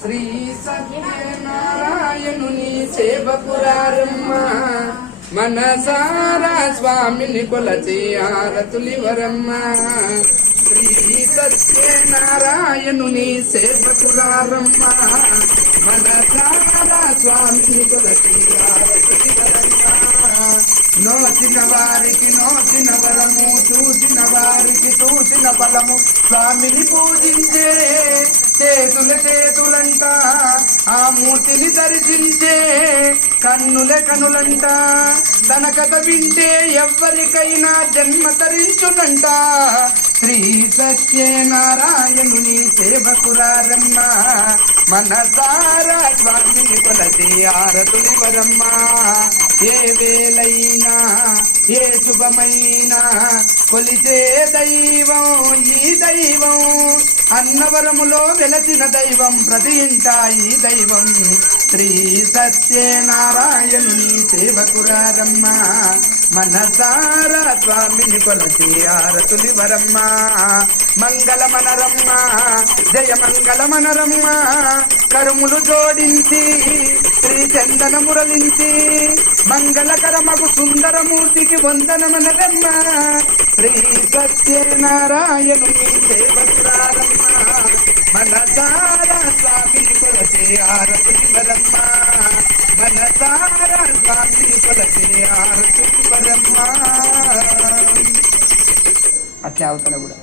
శ్రీ సత్యనారాయణుని సేవకురారమ్మ మనసారా స్వామిని కొలచి ఆరతులివరమ్మ. శ్రీ సత్యనారాయణుని సేవకురారమ్మ మనసారా స్వామిని కొలచి ఆరతులివరమ్మ. నోచిన వారికి నోచిన వరము, చూసిన వారికి చూసిన ఫలము. స్వామిని పూజించే చేతులంట, ఆ మూర్తిని దర్శించే కన్నులంట. తన కథ వింటే ఎవ్వరికైనా జన్మ తరించునంట. శ్రీ సత్యనారాయణుని సేవకురారమ్మ మనసారా స్వామిని కొలచి ఆరతులివరమ్మ. ఏ వేళైనా ఏ శుభమైనా కొలిచే దైవం ఈ దైవం. అన్నవరములో వెలసిన దైవం, ప్రతి ఇంట ఈ దైవం. శ్రీ సత్యనారాయణుని సేవకురారమ్మ మనసారా స్వామిని కొలచి ఆరతులివరమ్మ. మంగళమనరమ్మ జయ మంగళమనరమ్మ. కరుములు జోడించి శ్రీ చందన మురళించి మంగళకరమగు సుందరమూర్తికి వందనమనరమ్మ. శ్రీ సత్యనారాయణుని సేవకురారమ్మ మనసారా స్వామిని కొలచి ఆరతులివరమ్మ. మనసారా స్వామిని కొలచి ఆరతులివరమ్మ. అట్లా అవుతాడు కూడా.